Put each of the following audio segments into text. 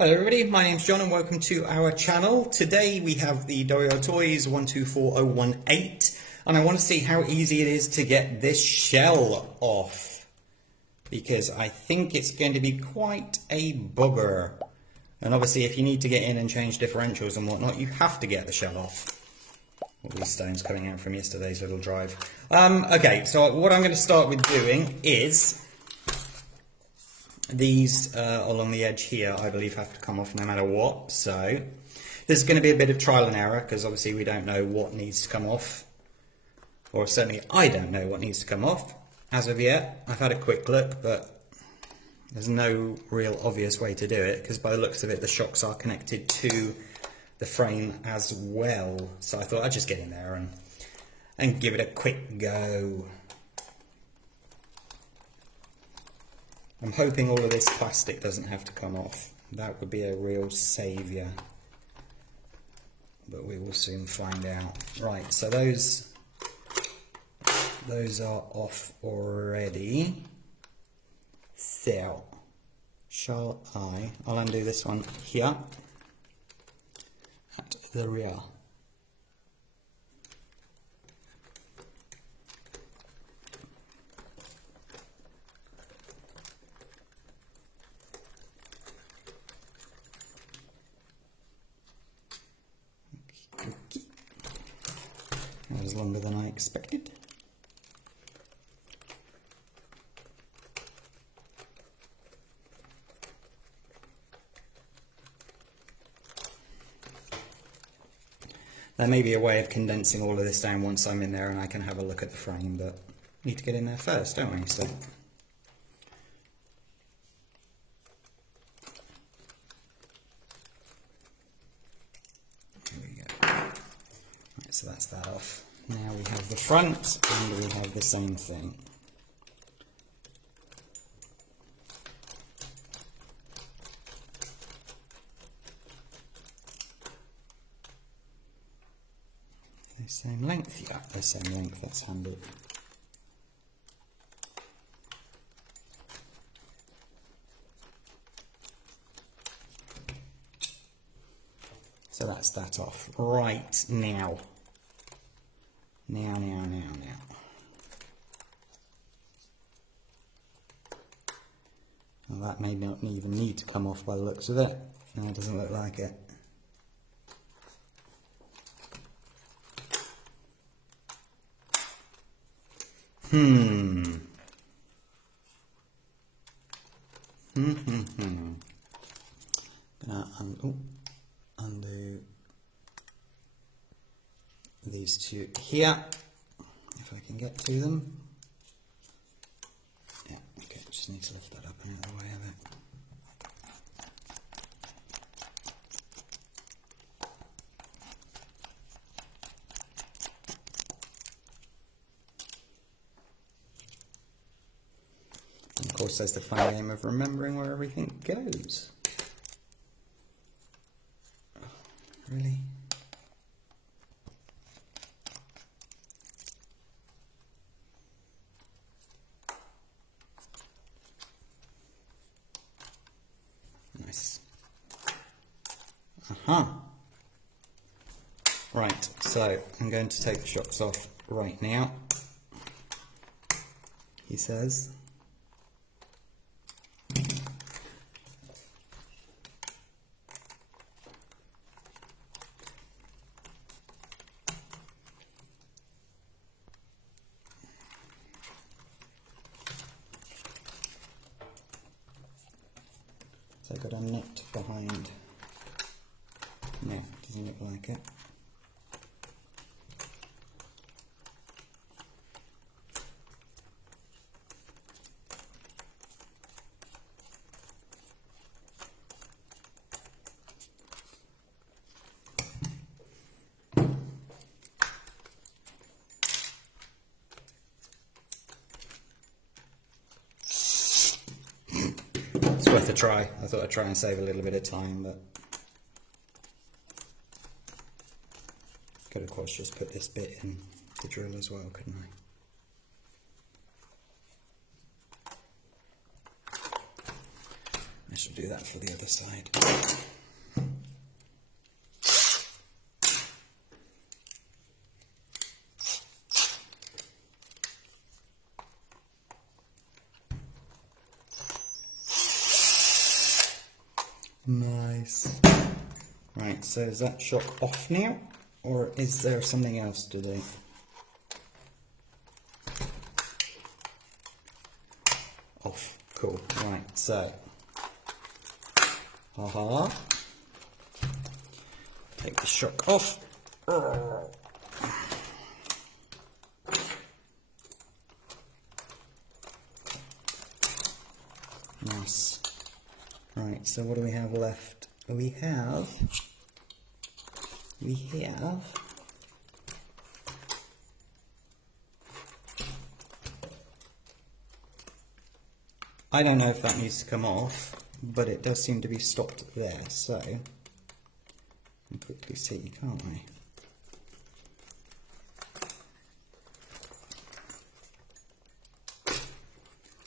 Hello everybody, my name's John and welcome to our channel. Today we have the Dorio Toys 124018 and I want to see how easy it is to get this shell off, because I think it's going to be quite a bugger. And obviously if you need to get in and change differentials and whatnot, you have to get the shell off. All these stones coming out from yesterday's little drive. Okay, so what I'm going to start with doing is these along the edge here, I believe, have to come off no matter what. So this is going to be a bit of trial and error, because obviously we don't know what needs to come off, or certainly I don't know what needs to come off as of yet. I've had a quick look, but there's no real obvious way to do it, because by the looks of it the shocks are connected to the frame as well. So I thought I'd just get in there and give it a quick go. I'm hoping all of this plastic doesn't have to come off. That would be a real saviour. But we will soon find out. Right, so those are off already. So, I'll undo this one here at the rear. That was longer than I expected. There may be a way of condensing all of this down once I'm in there and I can have a look at the frame, but we need to get in there first, don't we? So so that's that off. Now we have the front and we have the same thing. The same length, yeah, the same length, that's handy. So that's that off. Right, now. Now. Well, that may not even need to come off by the looks of it. No, it doesn't look like it. Gonna undo these two here, if I can get to them. Yeah, okay, just need to lift that up and out of the way of it. And of course there's the fun game of remembering where everything goes. Oh, really? Nice. Right, so I'm going to take the shocks off right now, he says. So I've got a net behind. No, doesn't look like it. It's worth a try. I thought I'd try and save a little bit of time, but could of course just put this bit in the drill as well, couldn't I? I should do that for the other side. Nice. Right, so is that shock off now? Or is there something else to do? Off. Cool. Right, so. Haha. Take the shock off. Nice. Right, so what do we have left? We have I don't know if that needs to come off, but it does seem to be stopped there, so we can quickly see, can't we?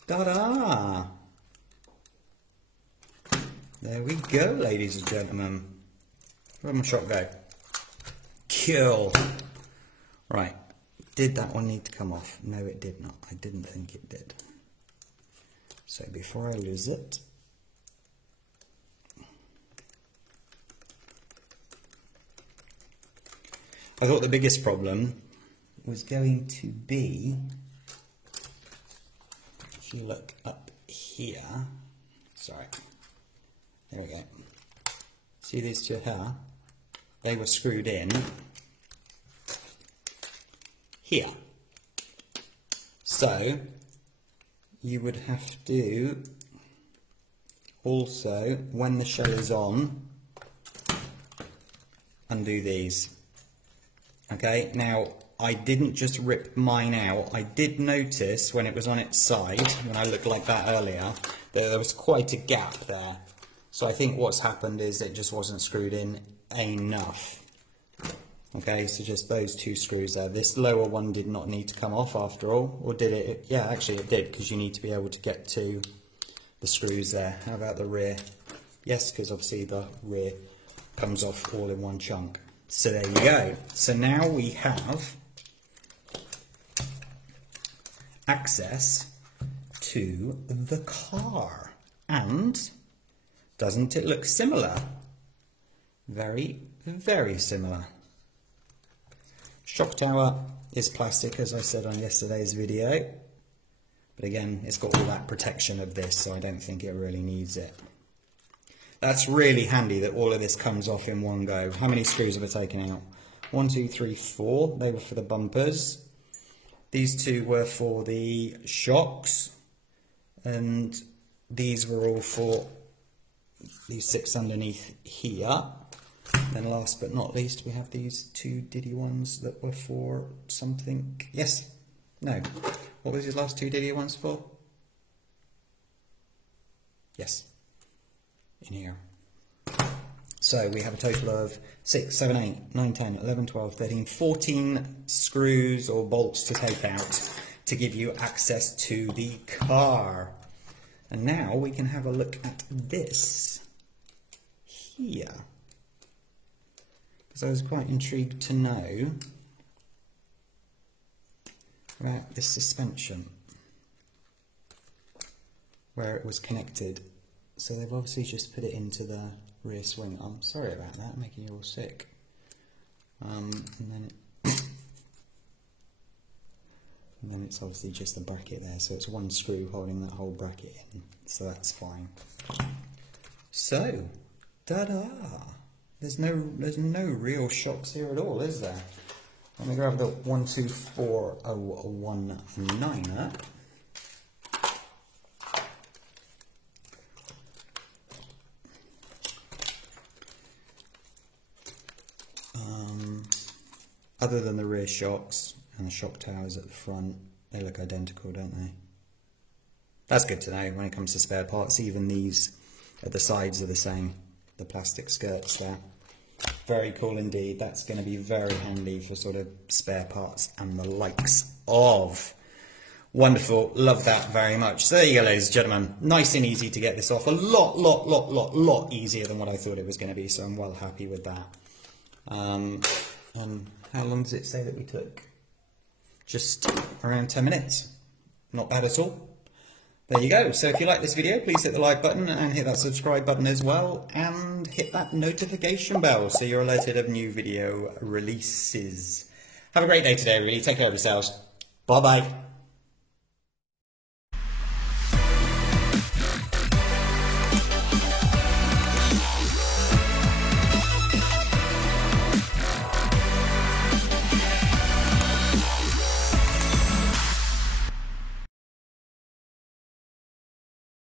Ta-da! There we go, ladies and gentlemen. Where'd my shot go? Kill! Right, did that one need to come off? No, it did not. I didn't think it did. So before I lose it, I thought the biggest problem was going to be, if you look up here, sorry, there we go, see these two here, they were screwed in here, so you would have to also, when the shell is on, undo these. Okay, now I didn't just rip mine out. I did notice when it was on its side, when I looked like that earlier, that there was quite a gap there. So I think what's happened is it just wasn't screwed in enough. Okay, so just those two screws there. This lower one did not need to come off after all, or did it? Yeah, actually it did, because you need to be able to get to the screws there. How about the rear? Yes, because obviously the rear comes off all in one chunk. So there you go. So now we have access to the car. And doesn't it look similar? Very, very similar. Shock tower is plastic, as I said on yesterday's video, but again, it's got all that protection of this, so I don't think it really needs it. That's really handy that all of this comes off in one go. How many screws have I taken out? 1, 2, 3, 4. They were for the bumpers. These two were for the shocks, and these were all for these 6 underneath here. Then last but not least, we have these 2 diddy ones that were for something. Yes. No. What was these last 2 diddy ones for? Yes. In here. So we have a total of 6, 7, 8, 9, 10, 11, 12, 13, 14 screws or bolts to take out to give you access to the car. And now we can have a look at this here. Because I was quite intrigued to know about this suspension, where it was connected. So they've obviously just put it into the rear swing arm. Sorry about that, making you all sick. And then it's obviously just a bracket there, so it's one screw holding that whole bracket in, so that's fine. So, ta-da! There's no real shocks here at all, is there? Let me grab the 124019 up. Other than the rear shocks and the shock towers at the front, they look identical, don't they? That's good to know when it comes to spare parts. Even these at the sides are the same, the plastic skirts there. Very cool indeed. That's going to be very handy for sort of spare parts and the likes of. Wonderful, love that very much. So there you go, ladies and gentlemen. Nice and easy to get this off. A lot easier than what I thought it was going to be, so I'm well happy with that. And how long does it say that we took? Just around 10 minutes. Not bad at all. There you go. So if you like this video, please hit the like button and hit that subscribe button as well, and hit that notification bell so you're alerted of new video releases. Have a great day today, everybody. Take care of yourselves. Bye-bye.